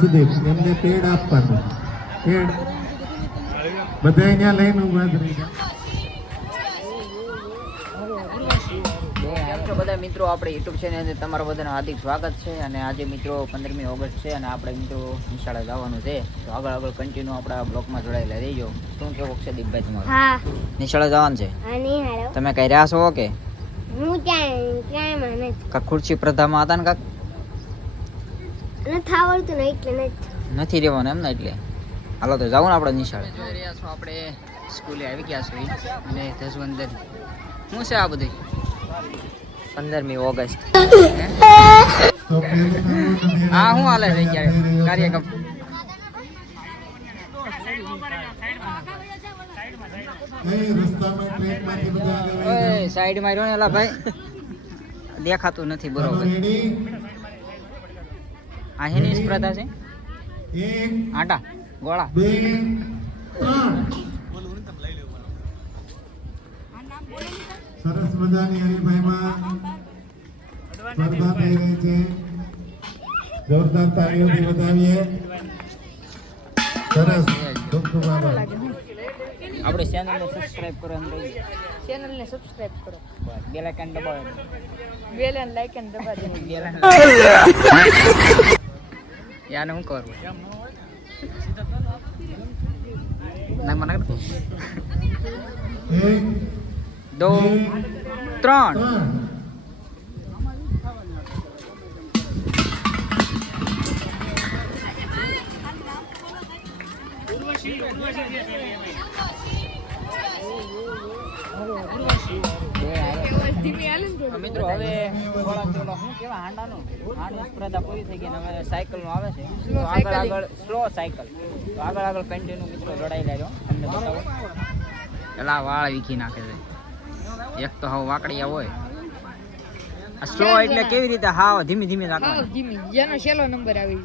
એમને પેડ આપવાનું પેડ બધા અહીંયા લઈને ઉભા જ રહી ગયા. બધા મિત્રો આપણે યુટ્યુબ ચેનલ તમારા બધાનું હાર્દિક સ્વાગત છે. અને આજે મિત્રો 15મી ઓગસ્ટ છે અને આપણે મિત્રો નિશાળે જવાનું છે. તો આગળ કન્ટિન્યુ આપણા બ્લોગમાં જોડાયેલા રહીજો. શું કેવું છે દીપભાઈ તમારું? હા, નિશાળે જવાનું છે. તમે કઈ રહ્યા છો કે હું ક્યાંય મને ખુરશી પ્રધામાં હતા ને કાક નથી આવડતું ને એટલે નથી રહેવાનું એમ ને. એટલે હાલો તો જાવ ને આપણે નિશાળે. જોઈ રહ્યા છો આપણે સ્કૂલે આવી ગયા છીએ અને ધ્વજવંદન શું છે આ બધું 15મી ઓગસ્ટ. હા શું હાલે છે ક્યારે કાર્યક્રમ? સાઈડ માં રહ્યો ને એલા ભાઈ, દેખાતું નથી બરોબર. આ હેની સ્પર્ધા છે? આટા ગોળા સરસ મજાની હરીફાઈમાં સ્પર્ધા થઈ રહી છે. જોરદાર તાળીઓથી વધાવીએ. સરસ, ખૂબ ખૂબ આભાર. આપણે ચેનલને સબસ્ક્રાઇબ કરો એમ રહી. ચેનલને સબસ્ક્રાઇબ કરો, બેલ આઇકન દબાવો. બેલ અને લાઇકન દબાવી દો. યાને શું કરવું? ના મને 1 2 3 મિત્રો હવે શું કેવા હાંડાનું સ્પર્ધા પૂરી થઈ ગઈ. હવે સાયકલ નું આવે છે. તો આગળ સ્લો સાયકલ. તો આગળ કન્ટિન્યુ મિત્રો જોડાઈ લેજો. તમને બતાવો. પેલા વાળ વીખી નાખે છે. એક તો હાવ વાકડિયા હોય. આ સ્લો એટલે કેવી રીતે હાવ ધીમી ધીમી રાખવાની. ધીમી, જેનો છેલ્લો નંબર આવે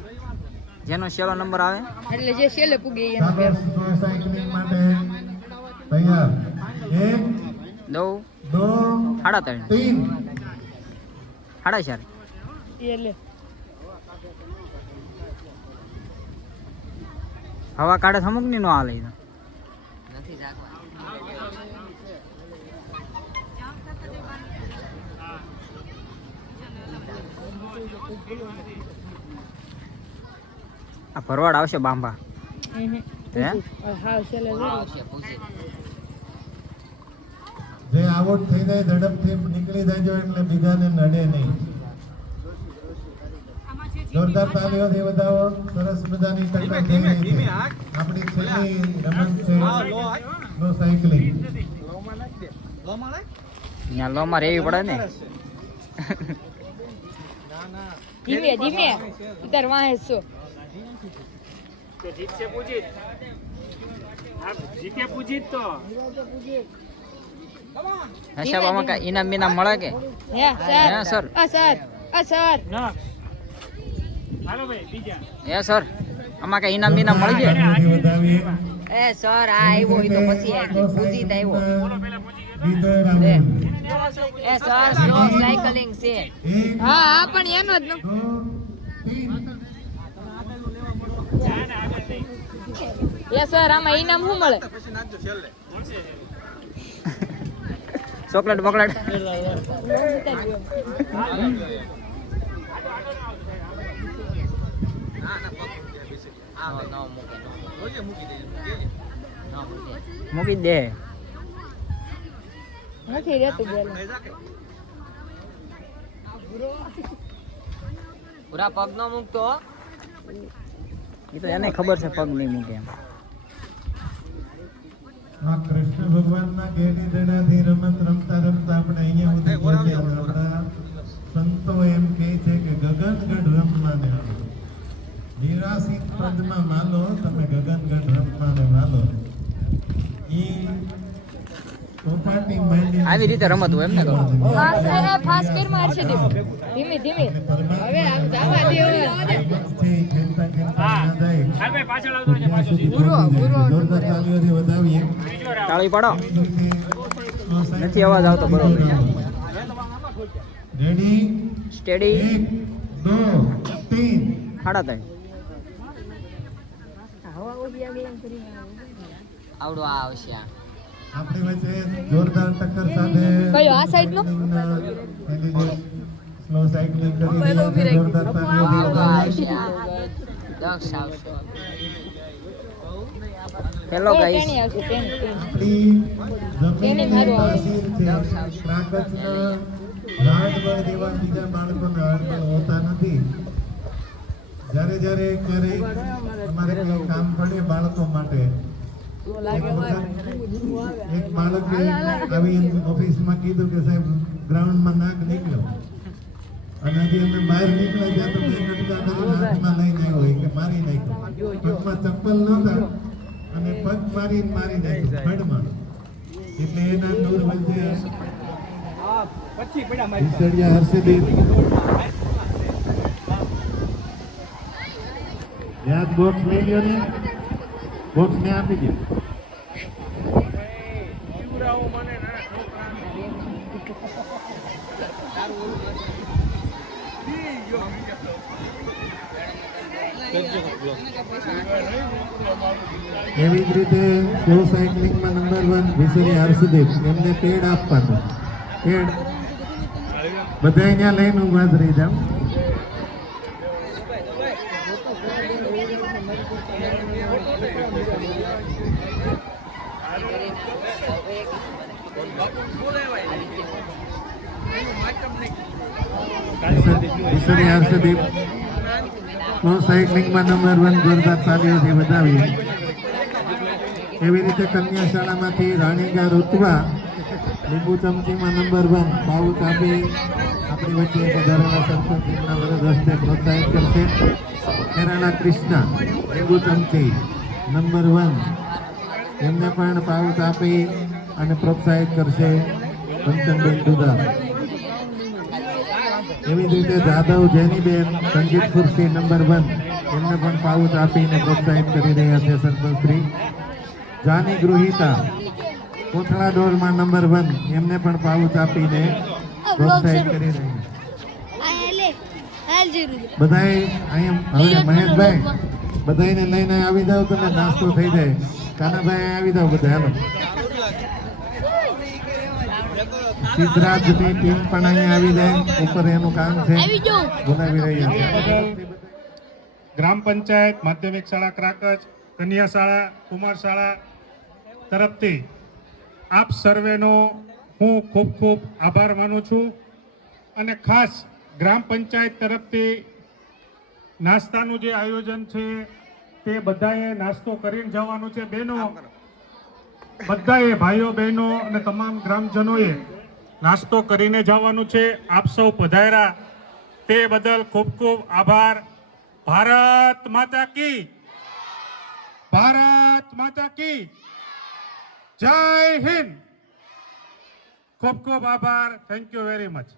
જેનો છેલ્લો નંબર આવે એટલે જે છેલ્લે પૂગે સરસ સાયકલિંગ માટે તૈયાર. 1 2 2 3 3 4 એટલે હવા કાઢે અમુક ની નો હાલે. આ ભરવાડ આવશે બાંબા. હે હા છેલ્લે જે આવડ થઈ જાય ઝડપથી નીકળી જાય એટલે બીજાને નડે નહીં. જોરદાર તાળીઓથી વધાવો. સરસ મજાની ટક્કર થઈ રહી છે. આપણી છેલ્લી રમત છે નો સાયકલિંગ. ત્યાં લો માં રેવી પડે ને. ધીમે ધીમે ઉતાર વાહે છો. હસાબામાં કા ઇનામ બિનામ મળે કે? હે સર, સર સર હે સર, આમાં કઈ ઇનામ બિનામ મળી જાય? એ સર આ આવ્યો એ તો પછી પૂજીત આવ્યો. એ સર સ્લો સાયકલિંગ છે. હા પણ એનો જ એ સર આમાં ઇનામ શું મળે? ચોકલેટ બોકલેટ. મૂકી દે. નથી રહેતું બેલ. પૂરા પગ નો મૂકતો. એ તો એને ખબર છે પગ નહીં મૂકે એમ. આ કૃષ્ણ ભગવાનના ગેડી દડાથી રમત રમતા રમતા આપણે અહીંયા સુધી પહોંચ્યા. આપણા સંતો એમ કહે છે કે ગગનગઢ રમવાને નિરાશિત પદમાં માલો તમે ગગનગઢ રમવાને માલો. આવી રીતે રમત હોય એમ ને? ફાસ્ટ કર મારશે ધીમે ધીમે. હવે આમ જાવા દે ઓલી તાળી પાડો. નથી અવાજ આવતો બરોબર. Ready steady. 1 2 3 3.5 આવડું આ આવશે આ. આપણી વચ્ચે જોરદાર ટક્કર સાથે કયો, આ side નો? સ્લો સાયકલિંગ કરી રહ્યા છે. જોરદાર તાળીઓ આવડું આ દીધી. આવશે આ. દક્ષ આવશે. Hello guys. આપણી જમીનની તાસીર છે. પ્રાકૃતના લાડબળ જેવા બીજા બાળકોને લાડબળ હોતા નથી. જ્યારે જ્યારે ક્યારેય અમારે કંઈ કામ પડે બાળકો માટે, એક બાળકે આવી ઓફિસમાં કીધું કે સાહેબ ગ્રાઉન્ડમાં નાક નીકળ્યો અને હજી અમે બહાર નીકળ્યા ત્યાં તો બે કટકા કરીને હાથમાં લઈને આવ્યો કે મારી નાખ્યો. પગમાં ચપ્પલ નહોતા અને પગ મારી નાખ્યો ખડમાં. એટલે એના દૂર વચ્ચે ઈસડિયા હર્ષદીપ યાદ બોક્સ લઈ લ્યો ને, બોક્સ ને આપી દો. એવી જ રીતે સ્લો સાયકલિંગમાં નંબર 1 વિસરી હર્ષદીપ, એમને પેડ આપવાનું. પેડ બધા અહીંયા લઈને ઉભા જ રહી જાવ. વિસરી હર્ષદીપ સ્લો સાયકલિંગમાં નંબર 1 જોરદાર તાળીઓથી વધાવી. એવી રીતે કન્યા શાળામાંથી રાણીગા ઋત્વા લીંબુ ચમચીમાં નંબર 1 પાઉચ આપી આપણી વચ્ચે પધારેલા સરપંચ ટીમના વરદ હસ્તે પ્રોત્સાહિત કરશે. કેરાલા કૃષ્ણા લીંબુ ચમચી નંબર 1, એમને પણ પાઉચ આપી અને પ્રોત્સાહિત કરશે કંચનબેન દુધા. એવી જ રીતે જાદવ જેનીબેન સંગીત ખુરશી નંબર 1, એમને પણ પાઉચ આપીને પ્રોત્સાહિત કરી રહ્યા છે સરપંચ શ્રી. જાની ગૃહિતા કોથળા ડોલમાં નંબર 1, એમને પણ પાઉચ આપીને પ્રોત્સાહિત કરી રહ્યા. બધાય અહીંયા હવે મહેશભાઈ બધાને લઈને આવી જાવ તમે નાસ્તો થઈ જાય. કાનાભાઈ આવી જાવ બધા હાલો. સિદ્ધરાજની ટીમ પણ અહીંયા આવી જાય, ઉપર એનું કામ છે, બોલાવી રહ્યા છે. ગ્રામ પંચાયત માધ્યમિક શાળા ક્રાકચ, કન્યા શાળા, કુમાર શાળા તરફથી આપ સર્વેનો હું ખૂબ ખૂબ આભાર માનું છું. અને ખાસ ગ્રામ પંચાયત તરફથી નાસ્તાનું જે આયોજન છે તે બધાએ નાસ્તો કરીને જવાનું છે. બહેનો બધાએ, ભાઈઓ બહેનો અને તમામ ગ્રામજનોએ નાસ્તો કરીને જવાનું છે. આપ સૌ પધાર્યા તે બદલ ખૂબ ખૂબ આભાર. ભારત માતા કી, ભારત માતા કી જય હિન્દ. ખૂબ ખૂબ આભાર. Thank you very much.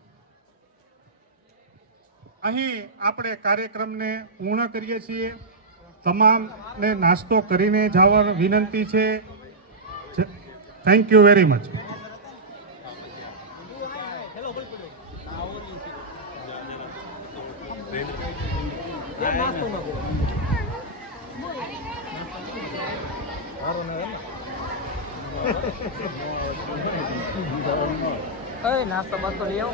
અહીં આપણે કાર્યક્રમને પૂર્ણ કરીએ છીએ. તમામને નાસ્તો કરીને જવાની વિનંતી છે. Thank you very much. નાસ્તો બાસ્તો લઈ આવો.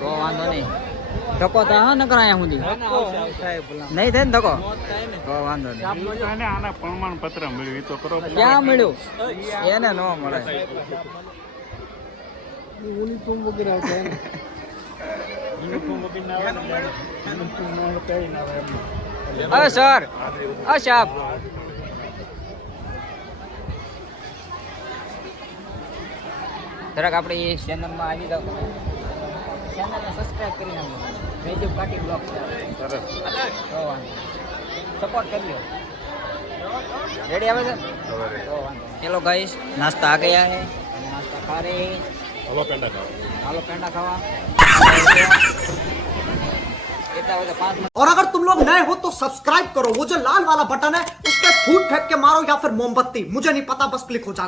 તો વાંધો નહીં. ધક્કો તો હા નકર અહીંયા સુધી નહીં થાય ને ધક્કો તો વાંધો નહીં. આના પ્રમાણપત્ર મળ્યું તો કરો. ક્યાં મળ્યું? એને ન મળે. સર સાહેબ જરાક આપણે એ ચેનલમાં આવી જાવ. ચેનલને સબસ્ક્રાઇબ કરી નાખો. રેડિયો પાર્ટી બ્લોગ છે. સપોર્ટ કરી લો. રેડી આવે છે? ચલો ગાઈસ, नाश्ता आ गया है. नाश्ता खा रहे हैं. हेलो पेंडा खावा. और अगर तुम लोग नए हो तो सब्सक्राइब करो. वो जो लाल वाला बटन है उस पर फूट फेंक के मारो या फिर मोमबत्ती, मुझे नहीं पता, बस क्लिक हो जाए.